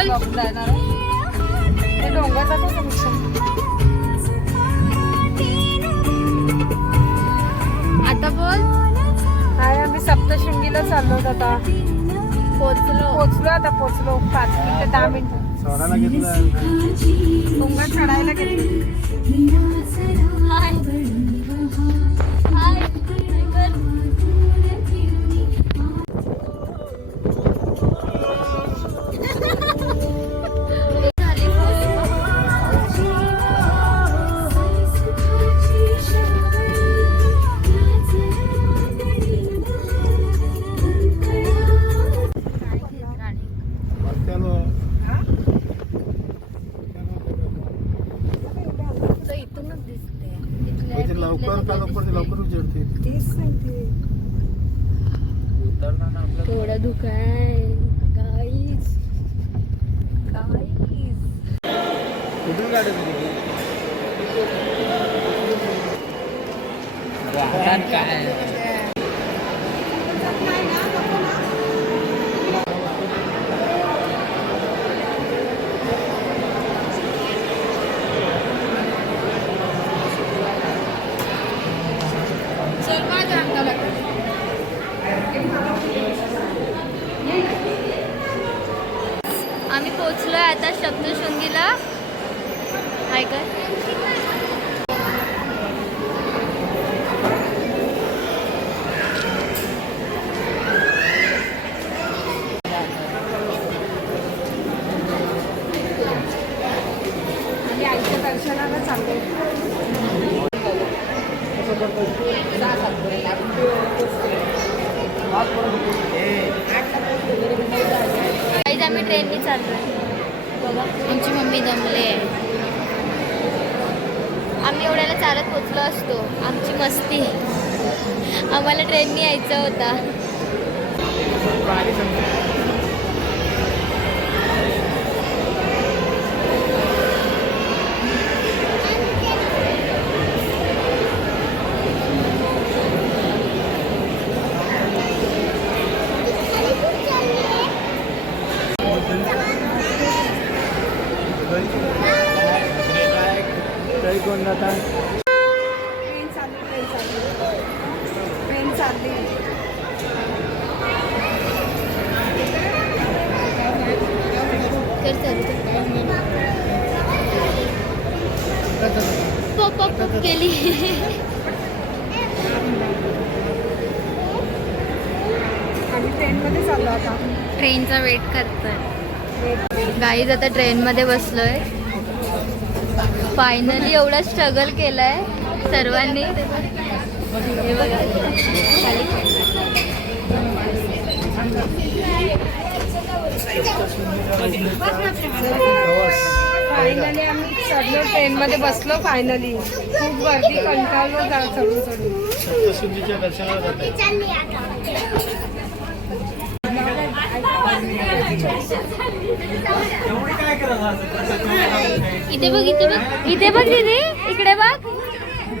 बोल. ते डोंगर दाखव आता बोल. हाय, आम्ही सप्तशृंगीला चाललो आता. पोचलो आता 5 ते 10 मिनिट. सोडायला घेतलं. डोंगर चढायला घेतली. हाय हाय. लवकर उचडते. थोडा धुका आहे गाईज. कुठून गाडी काय आम्ही पोचलोय आता सप्तशृंगीला. हाय काय आम्ही आईच्या दर्शनाला चाललो. गाईज आम्ही ट्रेननी चाललोय. आमची मम्मी दमले. आम्ही एवढ्याला चालत पोचलो असतो. आमची मस्ती. आम्हाला ट्रेननी यायचं होता. कोण जाता? ट्रेन चालली. पप केली. आम्ही ट्रेनमध्ये चाललो आता. ट्रेनचा वेट करतोय गाईज. आता ट्रेनमध्ये बसलोय. फायनली एवढा स्ट्रगल केलाय सर्वांनी. हे बघा फायनली आम्ही चढलो. ट्रेनमध्ये बसलो. फायनली खूप गर्दी, कंटाळलो चढून. सप्तशृंगीच्या दर्शनाला जात. इथे बघ इथे बघ दीदी. इकडे बघ.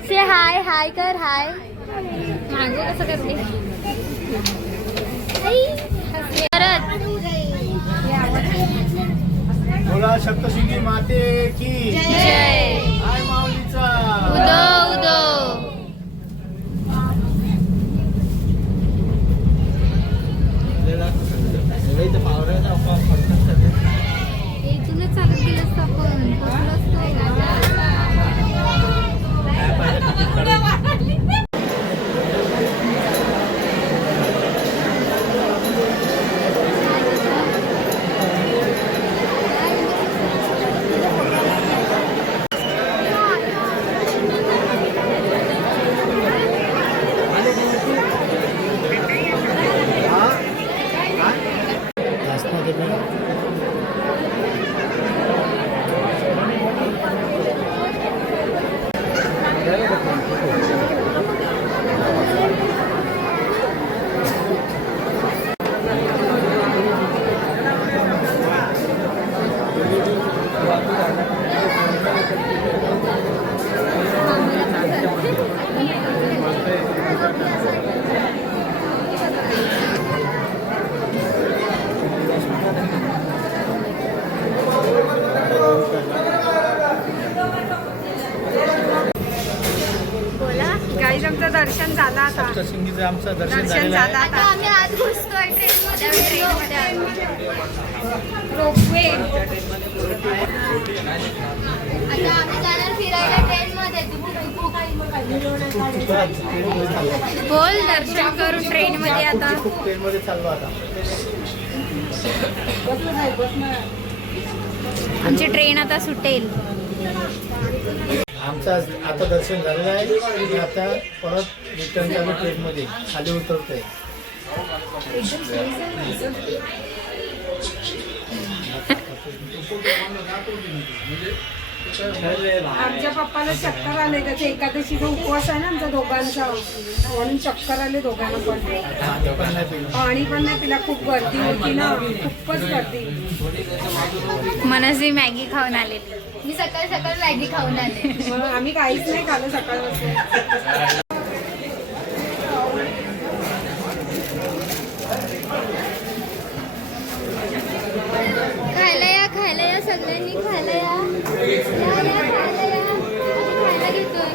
से हाय हाय कर. हाय माझं कसं करते परत. बोला सप्तशृंगी माते की जय. हाय माऊलीचा उदो उदो. तुला चालत गेलंस आपण सप्तशृंगीचं आमचं दर्शन दर्शन झालेलं झालं आहे. आता आम्ही आज घुसतोय ट्रेनमध्ये रोपवे आता आम्ही जाणार फिरायला ट्रेनमध्ये बोल दर्शन करून ट्रेनमध्ये आता खूप ट्रेनमध्ये चाललो आता. आमची ट्रेन आता सुटेल. आमचं आता दर्शन झालेलं आहे आणि आता परत रिटर्न चालू ट्रेनमध्ये खाली उतरतोय. आमच्या पप्पाला चक्कर आले का ते एकादशीचा उपवास आहे ना आमचा दोघांचा म्हणून चक्कर आले दोघांना पण. पण नाही पिलं. पाणी पण नाही पिला खूप गर्दी होती ना खूपच गर्दी. मनस्वी मॅगी खाऊन आलेली. मी सकाळी सकाळी मॅगी खाऊन आले. मग आम्ही काहीच नाही खाल्लं सकाळपासून. खायला या सगळ्यांनी खायला या. खायला या. आम्ही खायला घेतोय.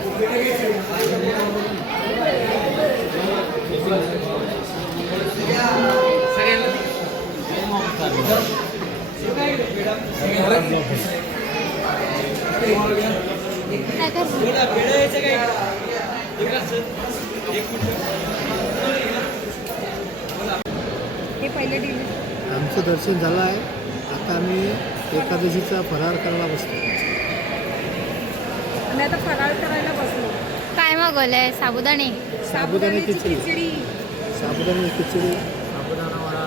काय करतो? हे पहिले डिले आमचं दर्शन झालं आहे. आता आम्ही एकादशीचा फराळ करायला बसतो. आणि आता फराळ करायला बसलो. काय मागवलंय? साबुदाणे. साबुदाणे खिचडी. साबुदाणे खिचडी, साबुदाणा वडा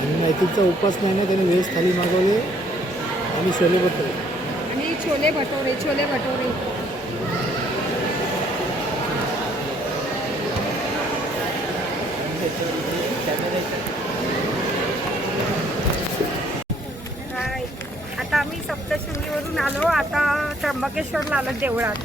आणि मैत्रीचा उपवास नाही ना, त्याने व्हेज थाली मागवली आणि छोले भटुरे. आणि छोले भटोरे आता आम्ही सप्तशृंगीवरून आलो. आता त्र्यंबकेश्वरला आलो देवळात.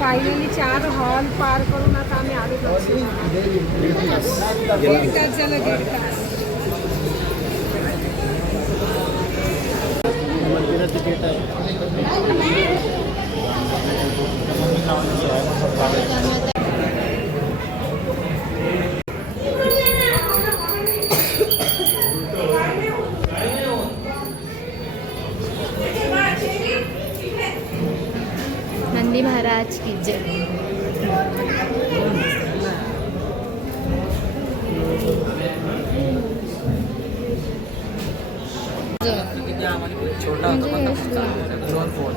फायनली 4 हॉल पार करून आता आम्ही आलो. 1.5 तास झालं. 1.5 तास. मंदिराचं गेट आहे. नंदी महाराज की जय. छोटा ड्रोन फोन.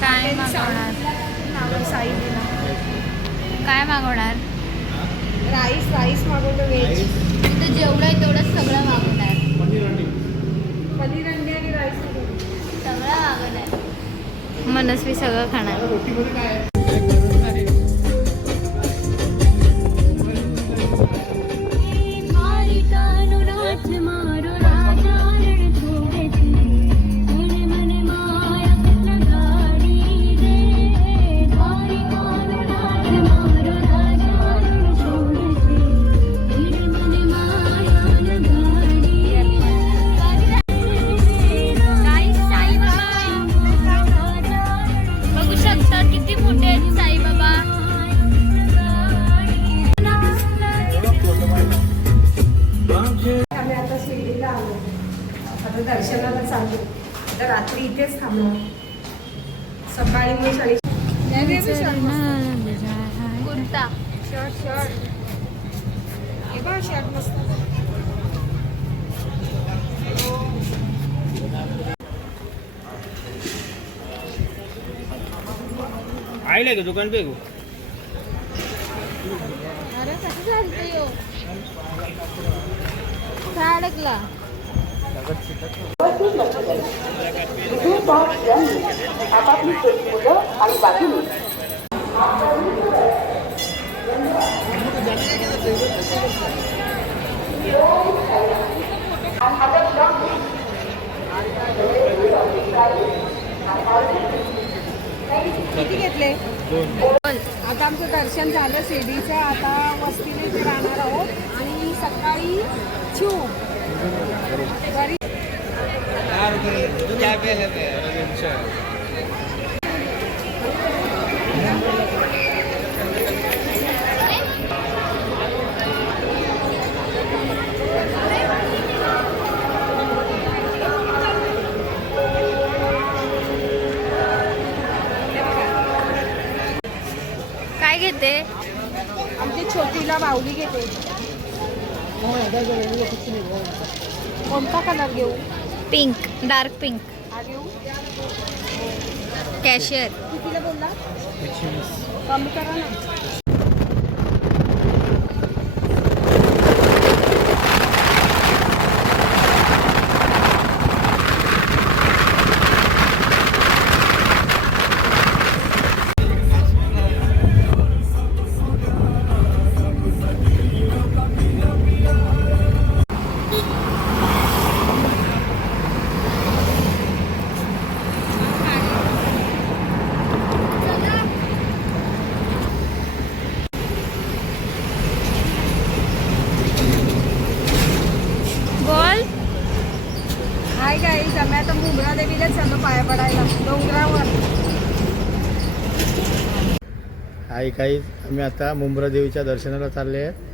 काय मागवणार? नाव साईला काय मागवणार? राईस मागवतो व्हेज. तिथं जेवढं आहे तेवढं सगळं मागवणार. पनीर अंडी आणि राईस मागवतो. सगळं मागवणार. मनस्वी सगळं खाणार. रोटीमध्ये काय आहे? बघू शकता किती मोठे आहेत साईबाबा. आम्ही आता शिर्डीला आलो. आता दर्शनाला चाललो. आता रात्री इथेच थांबलो. सकाळी मग शर्ट कुर्ता. हे बघ शर्ट मस्त. आइले का दुकान पे को अरे कसं चालतं यो? काय अडकला? किती घेतले? आता आमचं दर्शन झालं शिर्डीचं. आता वस्तीने इथे राहणार आहोत आणि सकाळी चिऊ घरी. क्या पे लेते हैं? काय घेते? आमची छोटीला बाहुली घेते. कोणता कलर घेऊ? Pink, dark pink. हा घेऊ. कॅशियर. कितीला बोलला? कमी करा ना. बोल. हाय गाईज, आम्ही आता मुंब्रा देवीला चाललो पाया पडायला डोंगरावर. हाय काही आम्ही आता मुंब्रा देवीच्या दर्शनाला चालले आहेत.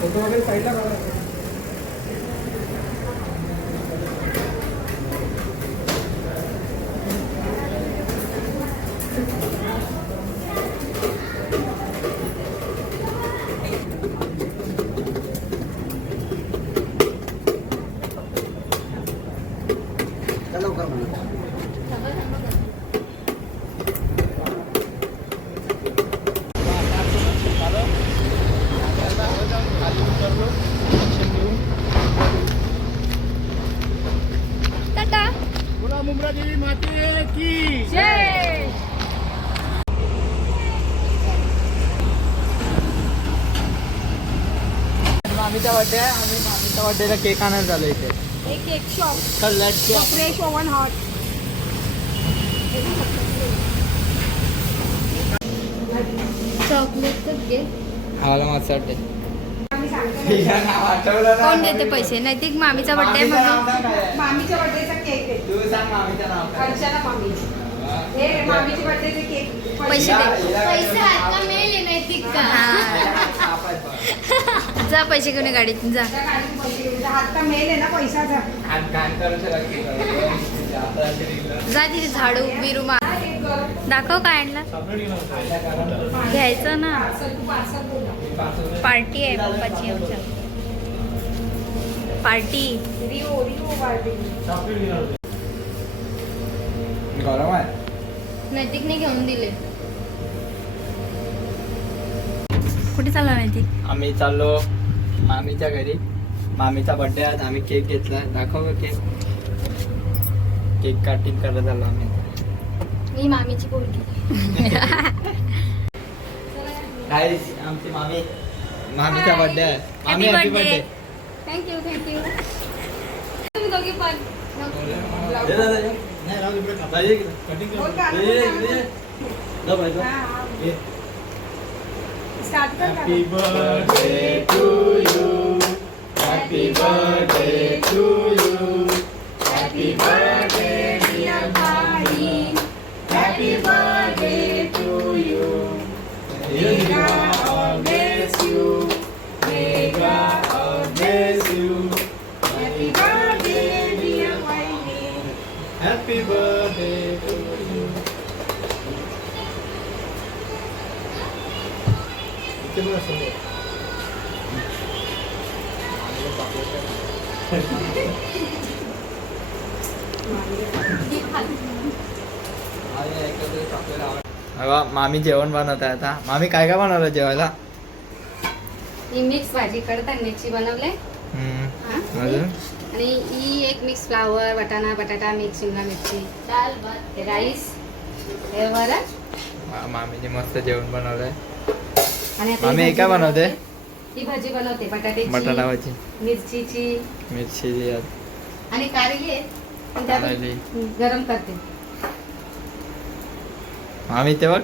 फोटो वगैरे साईडला बघा. मामीचा बर्थडे आहे आणि मामीच्या बर्थडेला केक आणायला झालं इथे. एक केक शॉप तर let's go. Fresh oven hot. Chocolate तर घे. मला मस्त वाटते. कोण देते पैसे? नैतिक मामीचा बर्थडे मम्मी. मामीच्या बर्थडेचा केक आहे. तू सांग मामीचं नाव काय? अर्चना मामी. हे मामीच्या बर्थडेचे केक. पैसे दे. पैसे आता मेल नैतिक का? जा पैसे घेऊन ये गाडीत जा. त्या गाडीतून पैसे घेऊन जा. हात का मेल आहे ना पैशाचा. जा तिथे झाडू बिरू मा दाखव काय आणला. घ्यायचं ना. पार्टी आहे पप्पाची आमच्या. पार्टी. Rio party. गरम आहे. नैतिकने घेऊन दिले. कुठे चालला नैतिक? आम्ही चाललो मामीच्या घरी. मामीचा बर्थडे आज आम्ही केक घेतला. दाखव केक. केक कटिंग करत आलो आम्ही. ही मामीची पोरगी. गाईस आमची मामी मामीचा बर्थडे आहे. मामी happy happy birthday. Birthday. Thank you. तुम्ही दोघी पण. स्टार्ट कर. Happy birthday to you. Happy birthday to you. Happy birthday dear Bhai. Happy birthday to you. May God bless you. May God bless you. Happy birthday dear Wiley. Happy birthday to you. किती वर्ष झाले? मामी जेवण बनवत आहे आता. मामी काय काय बनवलं जेवायला? ही मिक्स भाजी कडधान्याची बनवले. अजून आणि ही एक मिक्स फ्लावर वाटाणा बटाटा मिक्स शिमला मिरची दाल भात राईस हे वरण. मामीने मस्त जेवण बनवलंय. आणि आता मामी ही हे काय भाजी बनवते? ही भाजी बनवते बटाट्याची बटाटा भाजी, मिरचीची मिरची, आणि कारली आहे. पण त्या कारली. गरम करते. मामी ते बघ